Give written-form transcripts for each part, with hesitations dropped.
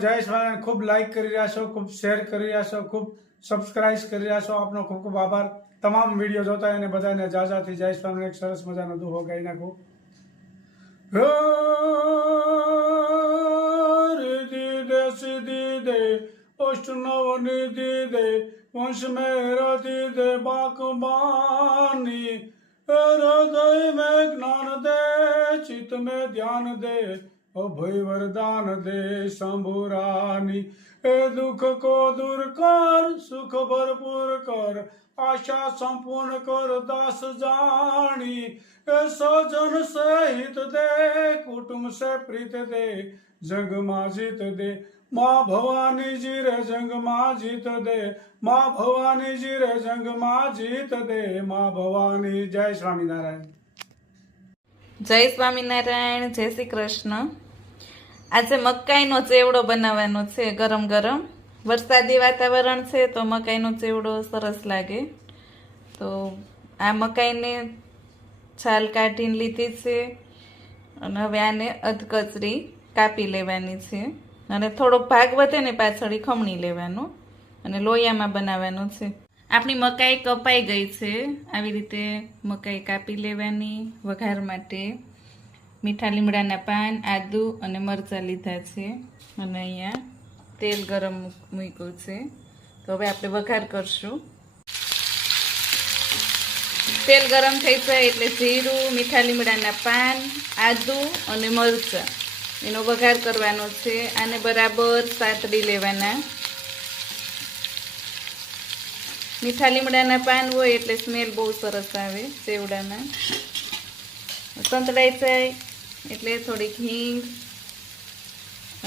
જય સ્વામિનારાયણ. ખૂબ લાઈક કરી રહ્યા છો, ખૂબ શેર કરી રહ્યા છો, ખૂબ સબસ્ક્રાઇબ કરી રહ્યા છો. આપનો ખૂબ ખૂબ આભાર. તમામ વિડીયો જોતા અને બધાને જાજાથી જય સ્વામિનારાયણ. એક સરસ મજાનો દુહો ગાઈ નાખો. रिधि दे सिद्धि दे अष्टनव निधि दे वंश में रधि दे बाकबानी हृदय में ज्ञान दे चित्त में ध्यान दे अभय वरदान दे शंभुरानी दुख को दूर कर सुख भरपूर कर आशा संपूर्ण कर दास जानी सजन से हित दे कुटुंब से प्रीत दे जंग मां जीत दे माँ भवानी जी रे जंग मां जीत दे माँ भवानी जी रे जंग मां जीत दे माँ भवानी. जय स्वामीनारायण. જય સ્વામિનારાયણ. જય શ્રી કૃષ્ણ. આજે મકાઈનો ચેવડો બનાવવાનો છે ગરમ ગરમ. વરસાદી વાતાવરણ છે તો મકાઈનો ચેવડો સરસ લાગે. તો આ મકાઈને છાલ કાઢીને લીધી છે અને હવે આને અધકચરી કાપી લેવાની છે અને થોડોક ભાગ વધે ને પાછળ ખમણી લેવાનો અને લોયામાં બનાવવાનું છે. આપણી મકાઈ કપાઈ ગઈ છે. આવી રીતે મકાઈ કાપી લેવાની. વઘાર માટે મીઠા લીમડાના પાન, આદુ અને મરચાં લીધા છે અને અહીંયા તેલ ગરમ મૂક્યું છે. તો હવે આપણે વઘાર કરશું. તેલ ગરમ થઈ જાય એટલે જીરું, મીઠા લીમડાના પાન, આદુ અને મરચાં એનો વઘાર કરવાનો છે. આને બરાબર સાતડી લેવાના. મીઠા લીમડાના પાન હોય એટલે સ્મેલ બહુ સરસ આવે ચેવડાના. સંતળાઈ જાય એટલે થોડીક હિંગ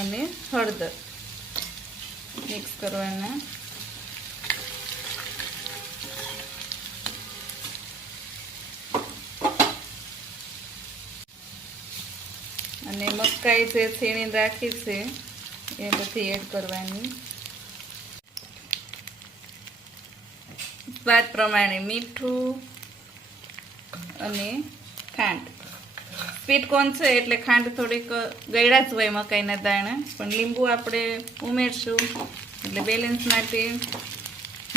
અને હળદર મિક્સ કરવાના. અને મકાઈ જે છીણીને રાખી છે એ બધી એડ કરવાની. સ્વાદ પ્રમાણે મીઠું અને ખાંડ. સ્વીટ કોર્ન છે એટલે ખાંડ થોડીક ગળ્યા જ હોય મકાઈના દાણા, પણ લીંબુ આપણે ઉમેરશું એટલે બેલેન્સ માટે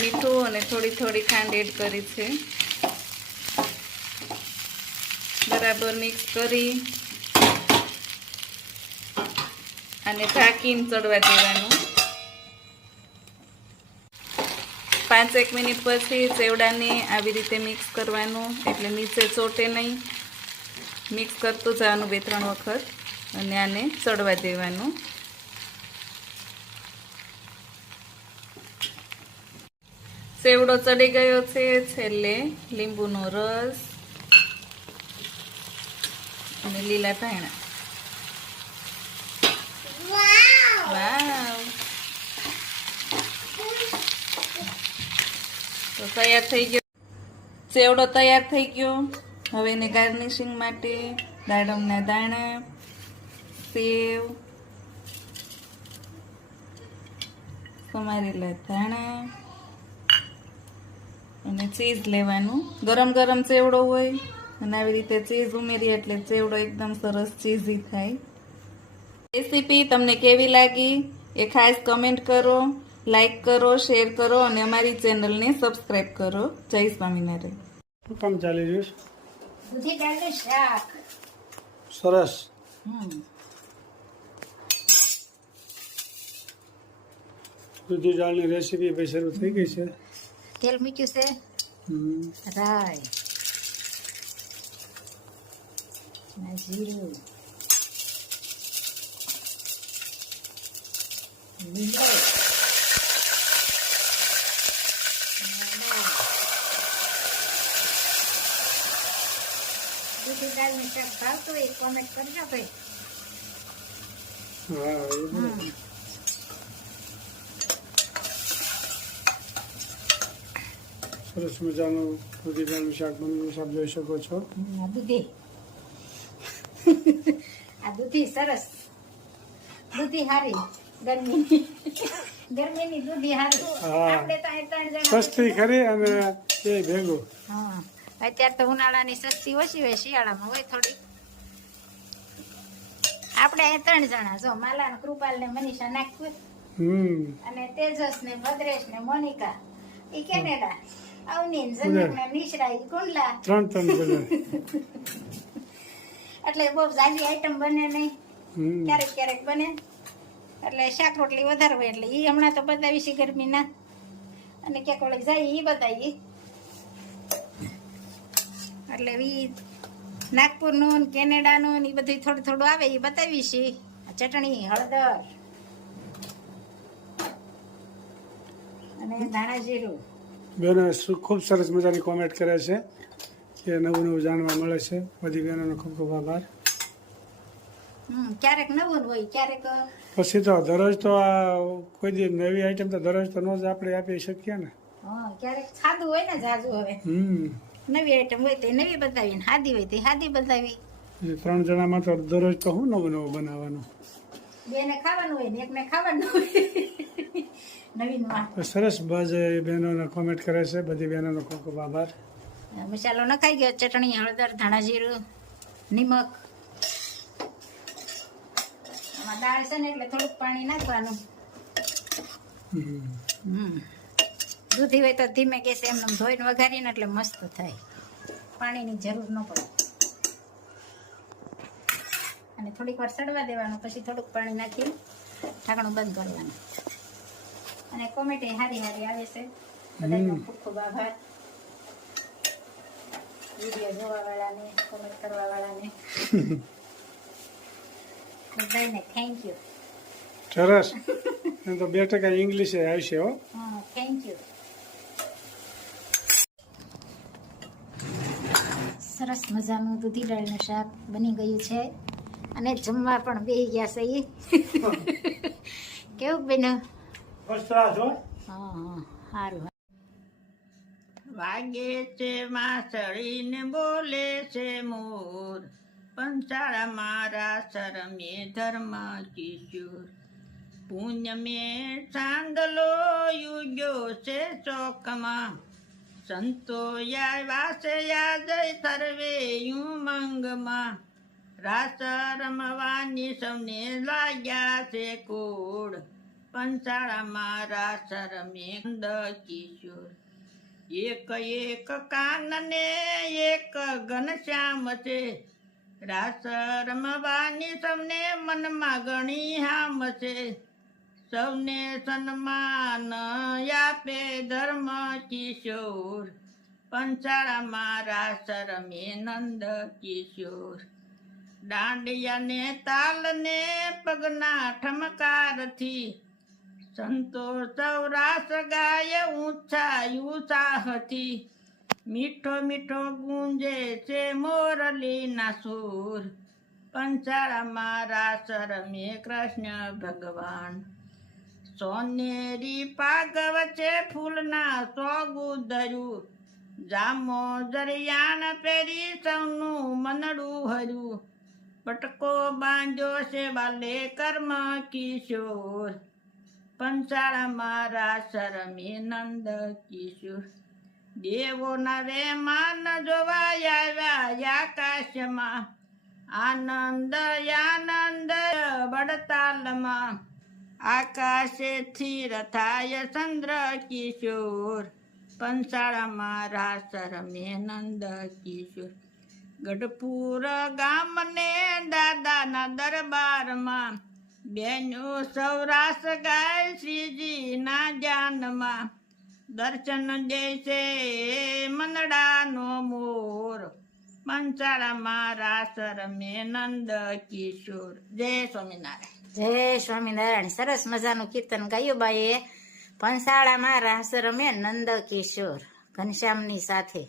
મીઠું અને થોડી થોડી ખાંડ એડ કરી છે. બરાબર મિક્સ કરી અને ઢાંકીને ચડવા દેવાનું. 5-1 મિનિટ પછી ચેવડાને આવી રીતે મિક્સ કરવાનું એટલે નીચે ચોટે નહીં. મિક્સ કરતું જવાનું 2-3 વખત અને આને ચડવા દેવાનું. ચેવડો ચડી ગયો છે. છેલ્લે લીંબુનો રસ અને લીલા ધાણા. વાવ! તો તૈયાર થઈ ગયો ચેવડો. તૈયાર થઈ ગયો. હવે એને ગાર્નિશિંગ માટે દાડમના દાણા, સેવ, સમારેલા ધાણા અને ચીઝ લેવાનું. ગરમ ગરમ ચેવડો હોય અને આવી રીતે ચીઝ ઉમેરીએ એટલે ચેવડો એકદમ સરસ ચીઝી થાય. રેસીપી તમને કેવી લાગી એ ખાસ કમેન્ટ કરો, લાઈક કરો, શેર કરો અને અમારી ચેનલને સબસ્ક્રાઇબ કરો. જય સ્વામિનારાયણ. શું કામ ચાલી રહ્યું છે? દૂધી દાળનું શાક. સરસ. દૂધી દાળની રેસીપી ભાઈ શરૂ થઈ ગઈ છે. તેલ મૂક્યું છે. રાઈ ના જીરું, લીંબુ, દૂધી દાળનું શાક ભાવતું હોય કોમેન્ટ કરજો ભાઈ. હા, એ બરાબર. સરસ મજાનું દૂધી દાળનું શાક બનેલું શાક જોઈ શકો છો. આ દૂધી આ દૂધી સરસ. દૂધી હારી ગરમીની દૂધી હારી. હા. આપણે તો અહીં 3 જણા સસ્તી ખરી અને એ ભેગું. હા, અત્યારે તો ઉનાળાની સસ્તી ઓછી હોય, શિયાળામાં હોય થોડી. આપણે અહીં 3 જણા જો માલા ને કૃપાલ ને મનીષા નાખ્યું અને તેજસ ને ભદ્રેશ ને મોનિકા ઈ કેનેડા અવની ને જનક ને નિશરા ઈ કુંડલા 3 બધા એટલે બહુ જાજી આઈટમ બને નહીં ક્યારેક ક્યારેક બને એટલે શાક રોટલી વધારે હોય એટલે ઈ હમણાં તો બતાવી છે ગરમીના અને ક્યાંક ઓળખ જાય ઈ બતાવી એટલે ઈ નાગપુરનું ને કેનેડાનું ને ઈ બધું થોડું થોડું આવે એ બતાવી છે ચટણી હળદર અને ધાણા જીરું બેનો ખૂબ સરસ મજાની કોમેન્ટ કરે છે કે નવું નવું જાણવા મળે છે બધી બહેનોનો ખૂબ ખૂબ આભાર ક્યારેક નવું હોય ક્યારેક પછી તો દરરોજ તો આ કોઈ દી નવી આઈટમ તો દરરોજ તો નો જ આપણે આપી શકીએ ને ક્યારેક સાદું હોય ને જાજુ હવે નવી આઈટમ હોય તે નવી બતાવી ને હાદી હોય તે હાદી બતાવી 3 જણામાં તો દરરોજ તો શું નવું નવું બનાવવાનું બેને ખાવાનું હોય ને એકને ખાવાનું હોય નવીનમાં સરસ બધી બહેનોને કોમેન્ટ કરે છે બધી બહેનોનો ખૂબ ખૂબ આભાર મસાલો નખાઈ ગયો ચટણી હળદર ધાણા જીરું નિમક આમાં દાળ છે ને એટલે થોડુંક પાણી નાખવાનું દૂધી હોય તો ધીમે ગેસે એમને ધોઈને વઘારીને એટલે મસ્ત થાય પાણીની જરૂર ન પડે અને થોડીક વાર સડવા દેવાનું પછી થોડુંક પાણી નાખી ઢાંકણું બંધ કરવાનું અને કોમેન્ટ હારી હારી આવે છે બધાનો ખૂબ ખૂબ આભાર વિડીયો જોવા વાળાને કોમેન્ટ કરવા વાળાને બધાને થેન્ક યુ સરસ એમ તો 2% ઇંગ્લિશ આવશે હો હા થેન્ક યુ સરસ મજાનું દૂધી દાળનું શાક બની ગયું છે અને જમવા પણ બેસી ગયા છે ઈ કેવું બન્યું ફર્સ્ટ ક્લાસ હો હા સારું વાગે છે વાંસળી ને બોલે છે મોર પંચાળા મારા શરમે ધર્મ કિશોર પુણ્ય મેં ચાંદલો યુગ્યો છે ચોકમાં સંતો વાસે જય સર્વે ઉમંગમાં રાસ રમવાની સૌને લાગ્યા છે કોડ પંચાળામાં રાસ રમે નંદ કિશોર એક એક કાનને એક ઘનશ્યામ છે રાસ રમવાની સૌને મનમાં ઘણી હામ છે સૌને સન્માન આપે ધર્મ કિશોર પંચાળામાં રાસ રમે નંદ કિશોર દાંડિયાને તાલને પગના ઠમકારથી સંતોષ સૌરાસ ગાય ઊંચા ઉત્સાહથી મીઠો મીઠો ગુંજે છે મોરલીના સૂર પંચાળામાં રાસ રમે કૃષ્ણ ભગવાન સોનેરી પાગવ છે ફૂલના સોગું ધર્યું જામો જરિયાણ પહેરી સૌનું મનડું હર્યું પટકો બાંધ્યો છે બાલે કર્મ કિશોર પંચાળામાં રાસ રમે નંદ કિશોર દેવોના વેમાન જોવા આવ્યા આકાશમાં આનંદ આનંદ વડતાલમાં આકાશેથી રથાય ચંદ્ર કિશોર પંચાળામાં રાસ રમે નંદ કિશોર ગઢપુર ગામને દાદાના દરબારમાં બેનો સૌરાસ ગાય શ્રીજીના ધ્યાનમાં દર્શન દેશે મનડાનો મોર પંચાળામાં રાસ રમે નંદ કિશોર જય સ્વામિનારાયણ જય સ્વામિનારાયણ સરસ મજાનું કીર્તન ગાયું બાઈએ પંસાળામાં રાસ રમે નંદ કિશોર ઘનશ્યામની સાથે